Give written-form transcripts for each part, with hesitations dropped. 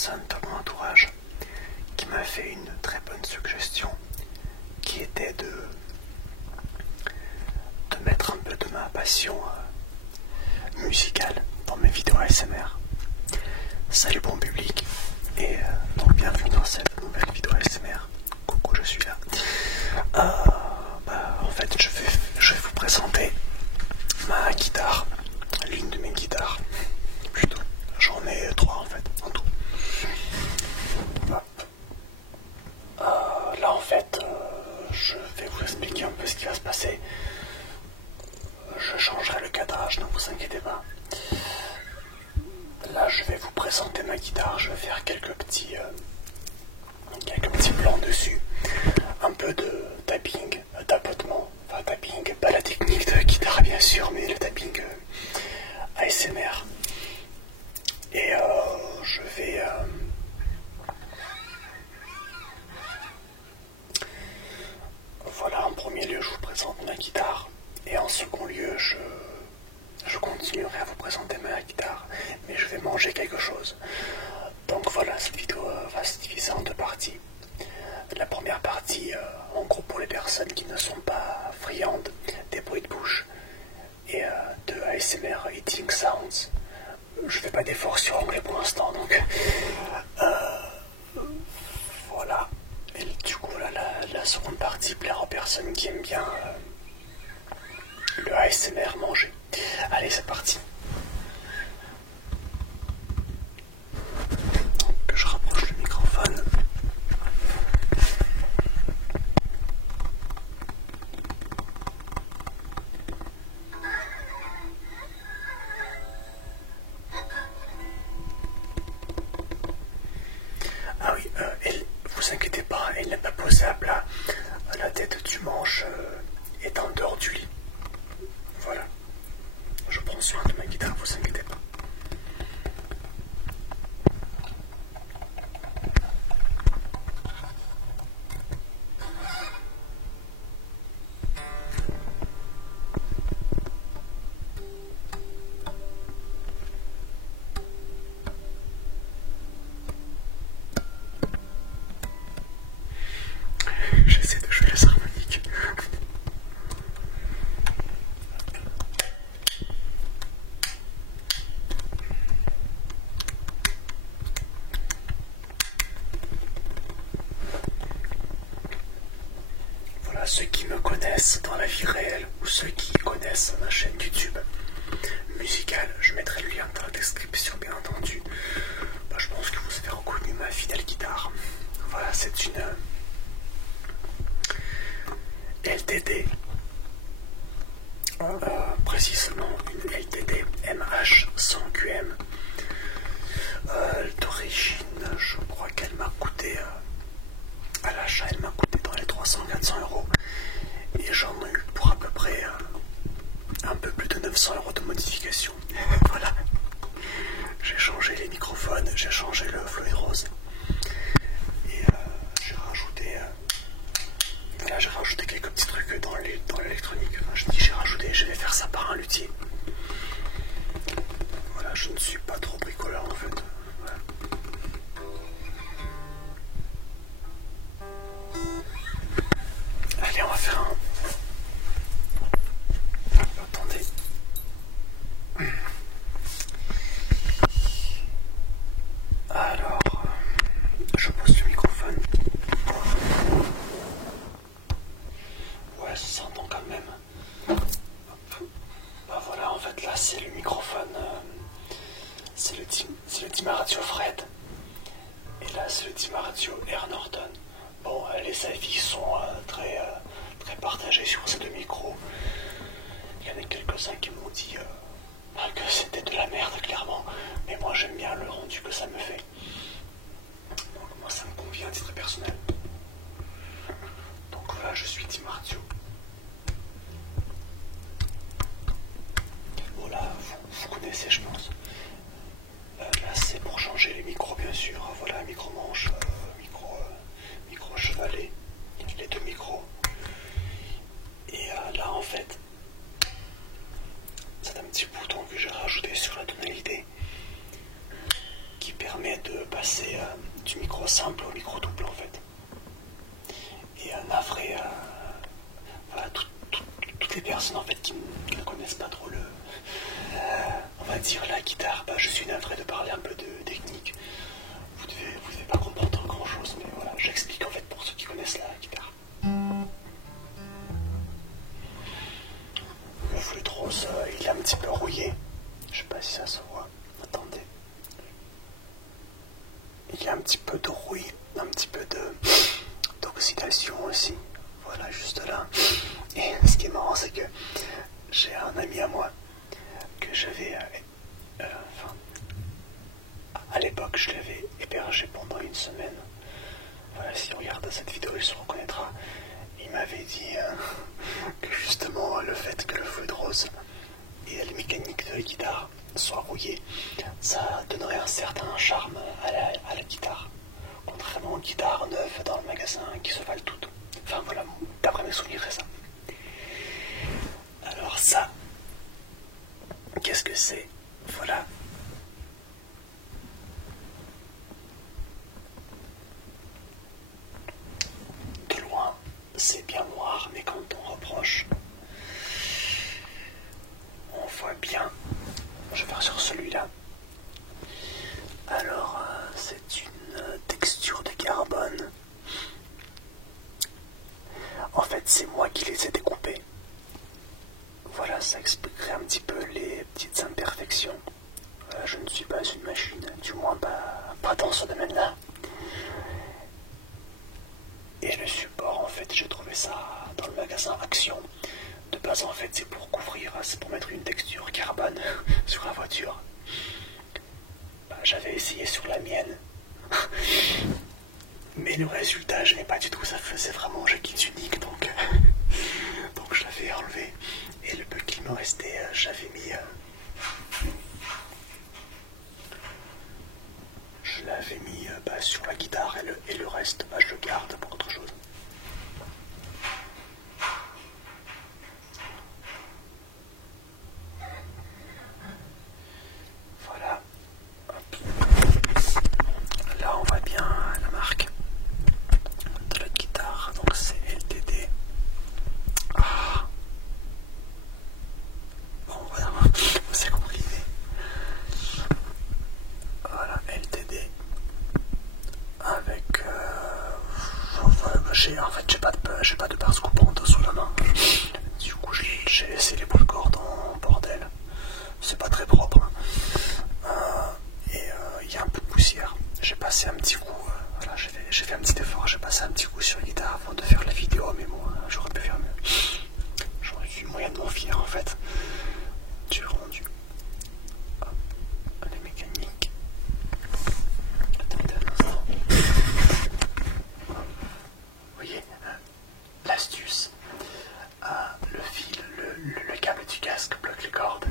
personne dans mon entourage qui m'a fait une très bonne suggestion qui était de mettre un peu de ma passion musicale dans mes vidéos ASMR. Salut bon public et donc bienvenue dans cette nouvelle vidéo ASMR. Coucou, je suis là. En fait je vais vous présenter ma guitare, l'une de mes guitares plutôt. J'en ai trois en fait en tout. Là en fait je vais vous expliquer un peu ce qui va se passer. Je changerai le cadrage, ne vous inquiétez pas. Là je vais vous présenter ma guitare, je vais faire quelques petits plans dessus. Un peu de tapping, tapotement, enfin tapping, pas la technique de guitare bien sûr, mais le tapping ASMR. Et je vais... Voilà, en premier lieu je vous présente ma guitare. Et en second lieu je continuerai à vous présenter ma guitare. Mais je vais manger quelque chose. Donc voilà, cette vidéo va se diviser en deux parties. La première partie, en gros pour les personnes qui ne sont pas friandes des bruits de bouche et de ASMR Eating Sounds. Je fais pas d'effort sur anglais pour l'instant, donc voilà. Et du coup, voilà, la seconde partie plaira aux personnes qui aiment bien le ASMR manger. Allez, c'est parti. Donc, je rapproche le microphone. Ah oui, vous inquiétez pas, elle n'est pas posée à plat. La tête du manche est en dehors du lit. Voilà. Je prends soin de ma guitare, vous inquiétez pas. J'essaie de jouer les harmoniques. Voilà, ceux qui me connaissent dans la vie réelle ou ceux qui connaissent ma chaîne YouTube musicale, je mettrai le lien dans la description bien entendu. Je pense que vous avez reconnu ma fidèle guitare. Voilà, c'est une LTD, précisément une LTD MH100QM d'origine, je crois qu'elle m'a coûté à l'achat, elle m'a coûté dans les 300-400 euros et j'en ai eu pour à peu près un peu plus de 900 euros de modification. Voilà, j'ai changé les microphones, j'ai changé le fluide rose et j'ai rajouté quelques petits trucs dans l'électronique. Enfin, je dis j'ai rajouté, je vais faire ça par un luthier. Voilà, je ne suis pas trop bricoleur en fait. Voilà. Allez, on va faire un... Attendez. Alors, je pose le microphone. Ouais, ça s'entend quand même. Hop. Bah voilà, en fait là c'est le microphone, c'est le Dimaradio Fred. Et là c'est le Dimaradio Air Norton. Bon, les avis sont très partagés sur ces deux micros. Il y en a quelques-uns qui m'ont dit que c'était de la merde clairement. Mais moi j'aime bien le rendu que ça me fait. Donc moi ça me convient à titre personnel. Donc voilà, je suis Dimaradio. Voilà, vous connaissez je pense. Là c'est pour changer les micros bien sûr. Voilà, micro manche, micro chevalet, les deux micros. Et là en fait, c'est un petit bouton que j'ai rajouté sur la tonalité qui permet de passer du micro simple au micro double en fait. Et navré, voilà, toutes les personnes en fait qui ne connaissent pas trop on va dire la guitare, je suis navré de parler un peu de technique. Vous devez pas comprendre grand chose, mais voilà, j'explique en fait pour ceux qui connaissent la guitare. Le flûte rose, il est un petit peu rouillé. Je sais pas si ça se voit. Attendez. Il y a un petit peu de rouille, un petit peu d'oxydation aussi. Voilà, juste là. Et ce qui est marrant, c'est que j'ai un ami à moi que j'avais, à l'époque, je l'avais hébergé pendant une semaine. Voilà, si on regarde cette vidéo, il se reconnaîtra. Il m'avait dit que justement le fait que le fluide rose et les mécaniques de la guitare soient rouillées, ça donnerait un certain charme à la guitare. Contrairement aux guitares neuves dans le magasin qui se valent toutes. Enfin voilà, d'après mes souvenirs, c'est ça. Alors ça, qu'est-ce que c'est? Voilà. De loin, c'est bien noir, mais quand on reproche, on voit bien. Je vais faire sur celui-là. Alors, c'est une texture de carbone. En fait, c'est moi qui les ai découpés. Voilà, ça expliquerait un petit peu les petites imperfections. Je ne suis pas une machine, du moins pas dans ce domaine-là. Et le support, en fait, j'ai trouvé ça dans le magasin Action. De base, en fait, c'est pour couvrir, c'est pour mettre une texture carbone sur la voiture. J'avais essayé sur la mienne. Mais le résultat, je n'ai pas du tout. Ça faisait vraiment un kit unique, donc je l'avais enlevé. Et le peu qu'il me restait, j'avais mis... je l'avais mis sur la guitare et le reste, je le garde pour autre chose. Voilà. Hop. Là, on voit bien la marque de la guitare. Donc, c'est LTD. Ah. Bon, voilà. C'est compliqué. Voilà, LTD. Avec... en fait, j'ai pas de barre coupante sous la main. Du coup, j'ai laissé les bouts de corde en bordel. C'est pas très propre. Et il y a un peu de poussière. J'ai passé un petit coup, voilà, j'ai fait un petit effort, j'ai passé un petit coup sur la guitare avant de faire la vidéo, mais bon, j'aurais pu faire mieux. J'aurais eu moyennement fier en fait du rendu. Hop, les mécaniques. Attendez un instant. Vous voyez, l'astuce. Le fil, le câble du casque bloque les cordes.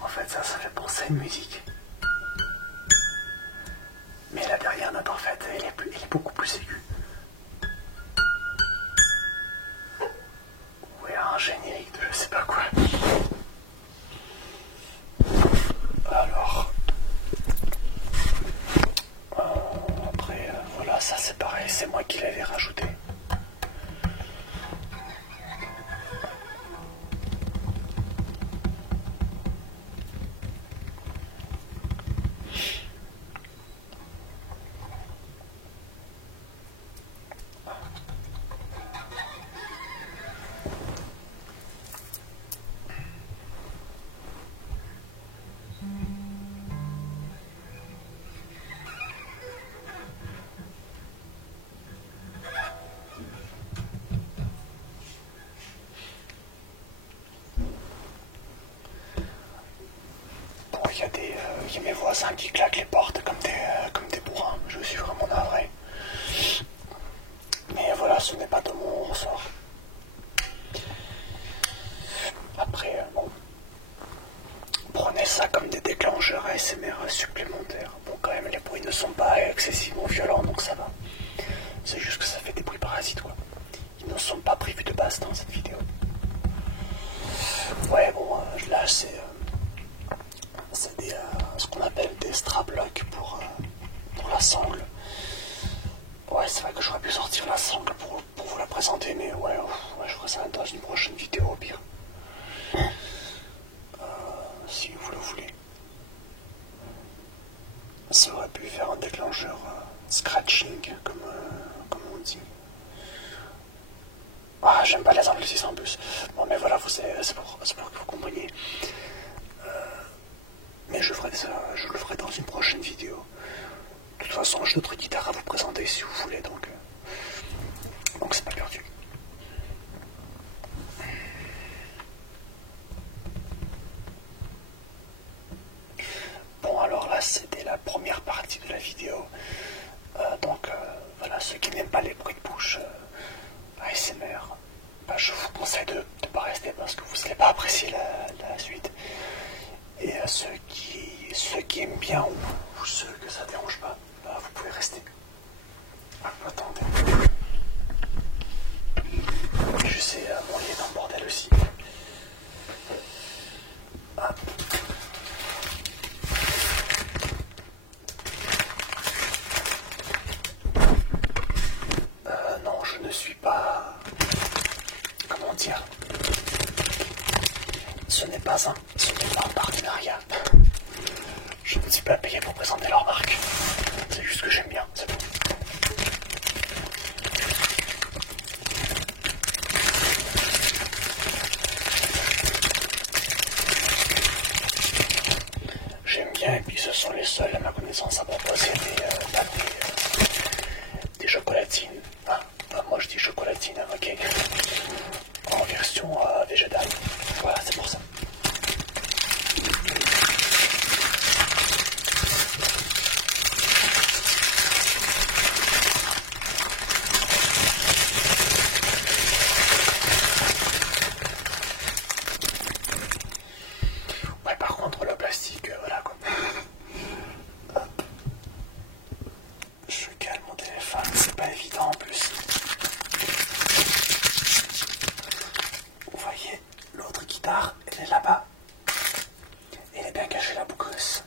En fait, ça fait penser à une musique. Mais la dernière note, en fait, elle est beaucoup plus aiguë. Ouais, un générique de je sais pas quoi. Alors, après, voilà, ça c'est pareil, c'est moi qui l'avais rajouté. Il y a mes voisins qui claquent les portes comme des bourrins. Je suis vraiment navré. Mais voilà, ce n'est pas de mon ressort. pas excessivement violent, donc ça va. C'est juste que ça fait des bruits parasites, quoi. Ils ne sont pas prévus de base dans cette vidéo. Ouais, bon, là, c'est ce qu'on appelle des straplocks pour la sangle. Ouais, c'est vrai que j'aurais pu sortir la sangle pour vous la présenter, mais ouais, je ferai ça dans une prochaine vidéo au pire. Si vous le voulez. Ça aurait pu faire un déclencheur scratching, comme on dit. Ah, j'aime pas les anglicismes en plus. Bon, mais voilà, c'est pour que vous compreniez. Mais je le ferai dans une prochaine vidéo. De toute façon, j'ai d'autres guitares à vous présenter si vous voulez, donc c'est pas perdu. Bon, alors là, c'était la première partie de la vidéo. Voilà, ceux qui n'aiment pas les bruits de bouche ASMR, je vous conseille de ne pas rester parce que vous n'allez pas apprécier la suite. Et ceux qui aiment bien ou ceux que ça dérange pas, vous pouvez rester. Attendez. Je sais, mon lit est en bordel aussi. Hop. Non, je ne suis pas... Comment dire? Ce n'est pas un partenariat. Je ne suis pas payé pour présenter leur marque. C'est juste que j'aime bien, c'est tout. J'aime bien, et puis ce sont les seuls à ma connaissance à proposer des chocolatines. Moi je dis chocolatine, ok. En version végétale. Voilà, c'est pour ça. Ouais, par contre, le plastique, voilà quoi. Hop. Je calme mon téléphone, c'est pas évident en plus. Vous voyez, l'autre guitare, elle est là-bas. Elle est bien cachée, la boucreuse.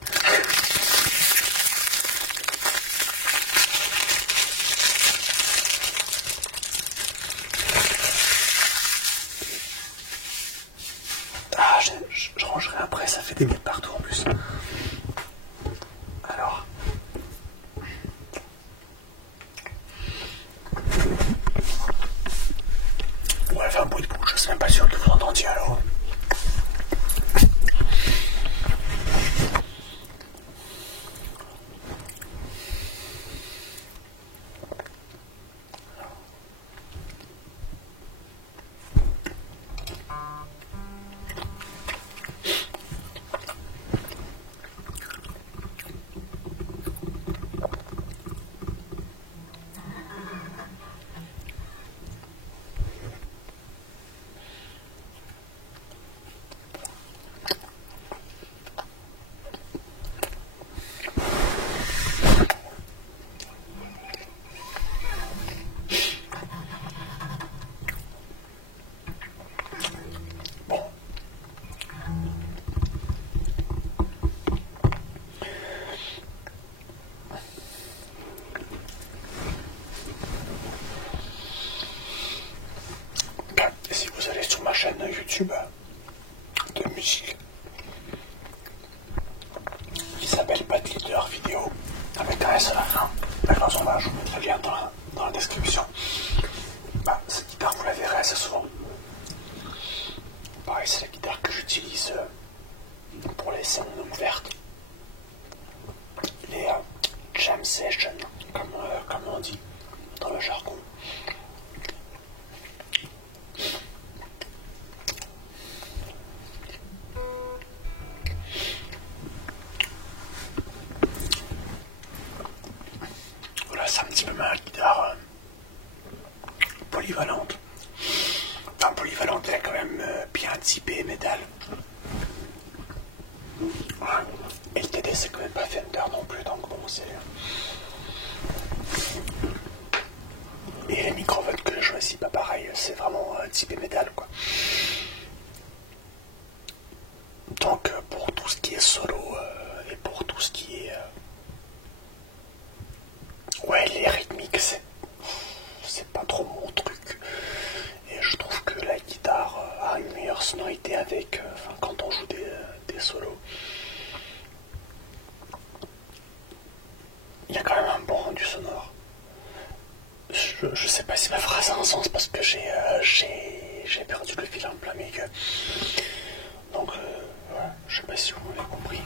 Ah, je rangerai après, ça fait des miettes partout en plus. Alors. Ouais, elle fait un bruit de bouche, je suis même pas sûr que vous l'entendiez alors. Si vous allez sur ma chaîne YouTube de musique qui s'appelle Bad Leader Vidéo avec un S à la fin, d'accord, je vous mettrai le lien dans la description. Cette guitare, vous la verrez assez souvent. Pareil, c'est la guitare que j'utilise pour les scènes ouvertes, les jam sessions, comme on dit dans le jargon. Voilà, c'est un petit peu ma guitare polyvalente. Enfin, polyvalente, elle est quand même bien typée métal. Et le TD, c'est quand même pas Fender non plus, donc bon, c'est vraiment typé métal, quoi. Donc pour tout ce qui est solo et pour tout ce qui est ouais, les rythmiques, c'est pas trop mon truc. Et je trouve que la guitare a une meilleure sonorité avec, quand on joue des solos. Il y a quand même un bon rendu sonore. Je sais pas si ma phrase a un sens parce que j'ai perdu le fil en plein milieu. Donc, voilà, je sais pas si vous m'avez compris.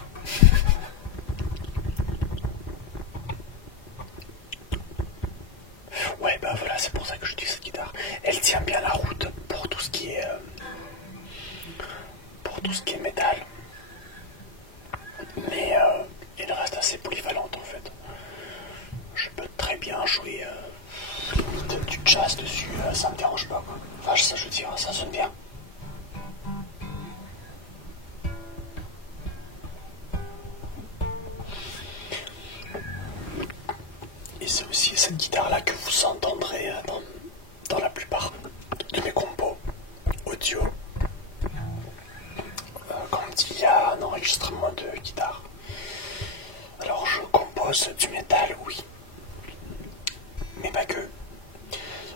Ouais, bah voilà, c'est pour ça que je dis cette guitare. Elle tient bien la route pour tout ce qui est métal. Mais elle reste assez polyvalente en fait. Je peux très bien jouer du jazz dessus, ça me dérange pas, quoi. Enfin, ça, je veux dire, ça sonne bien. Et c'est aussi cette guitare-là que vous entendrez dans la plupart de mes compos audio quand il y a un enregistrement de guitare. Alors, je compose du métal, oui, mais pas que.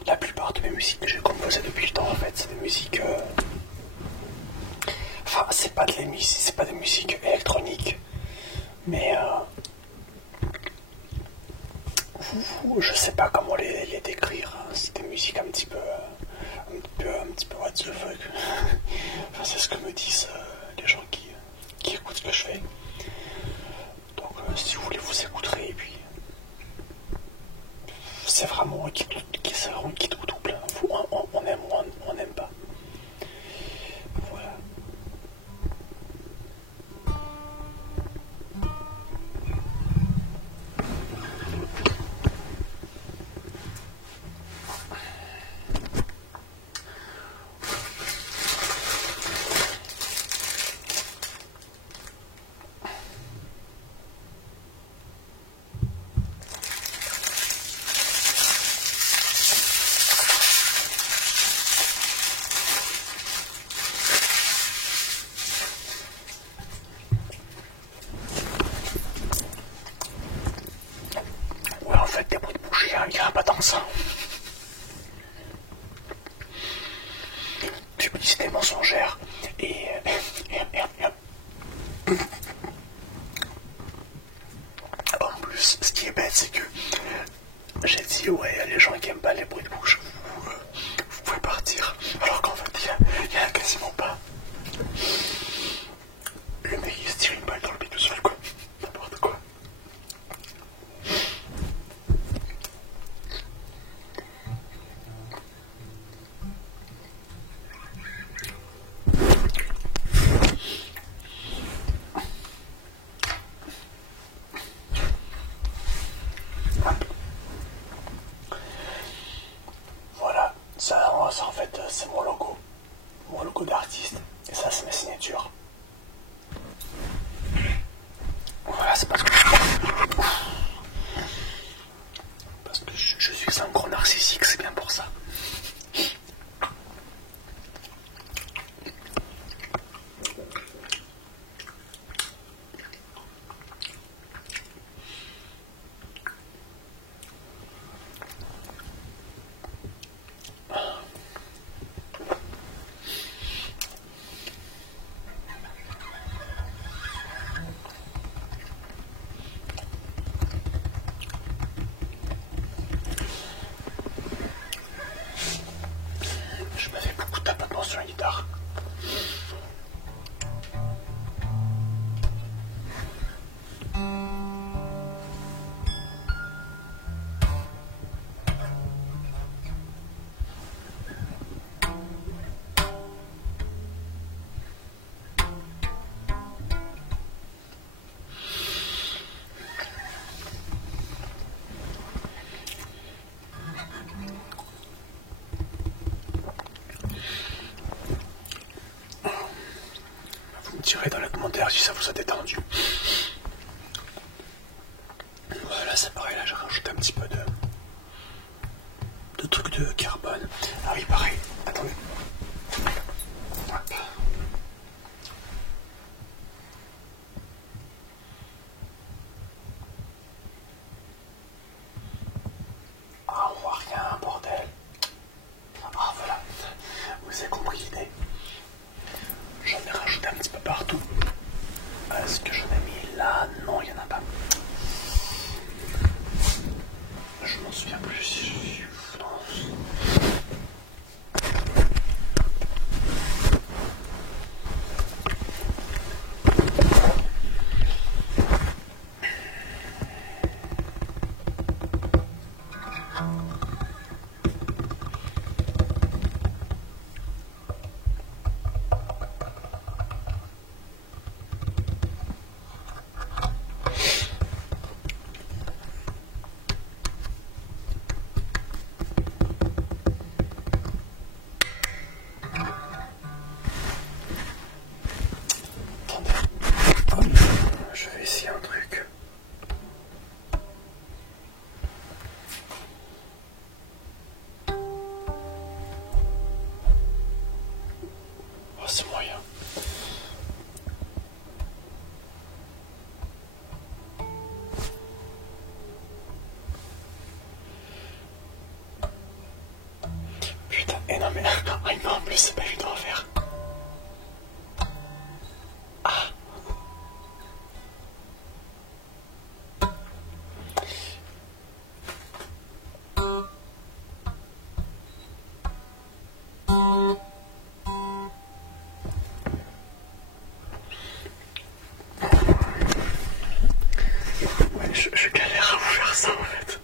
La plupart de mes musiques que j'ai composées depuis le temps, en fait, c'est des musiques. Enfin, c'est pas des musiques électroniques, mais je sais pas comment les décrire. Hein. C'est des musiques un petit peu what the fuck. Enfin, c'est ce que me disent les gens qui écoutent ce que je fais. Donc, si vous voulez, vous écouterez et puis c'est vraiment un kit ou double. On aime ou on n'aime pas. Voilà. Ouais, en fait, des bruits de bouche, il n'y a pas tant que ça. Publicité mensongère et en plus, ce qui est bête, c'est que j'ai dit, ouais, les gens qui aiment pas les bruits de bouche, vous pouvez partir. Alors qu'en fait, il y a quasiment pas. Le mec, il se tire une balle dans le pied tout seul, quoi. N'importe quoi. Voilà, ça en fait, c'est mon logo d'artiste, et ça, c'est mes signatures. Voilà, c'est parce que je suis un gros narcissique, c'est bien pour ça. Je me fais beaucoup de tapotements sur la guitare. Vous me direz dans les commentaires si ça vous a détendu. Voilà, c'est pareil, là j'ai rajouté un petit peu de trucs de carbone. Ah oui, pareil, souviens plus si je... Non. Je vais essayer un truc. Oh, c'est moyen. Putain, et non mais en plus c'est pas évident à faire. Ah. Ouais, je galère à vous faire ça en fait.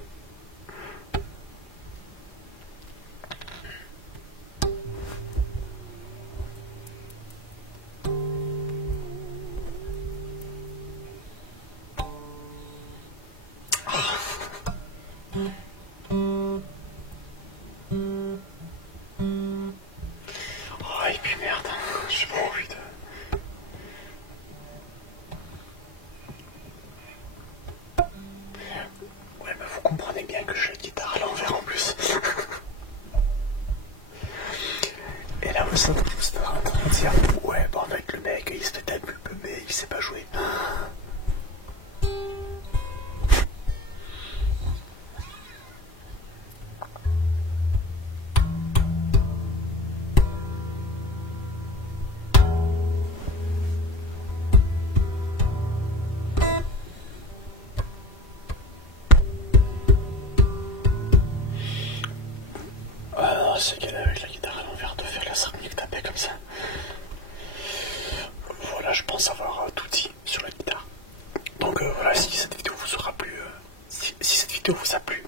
Oh, et puis merde, j'ai pas envie de... Ouais, bah vous comprenez bien que je joue la guitare à l'envers en plus. Et là, vous êtes en train de dire, ouais, bah en fait, le mec, il se fait taper mais il sait pas jouer. Ah non, c'est galère avec la guitare à l'envers de faire la harmonique taper comme ça. Voilà, je pense avoir tout dit sur la guitare. Donc voilà, si cette vidéo vous aura plu, si cette vidéo vous a plu,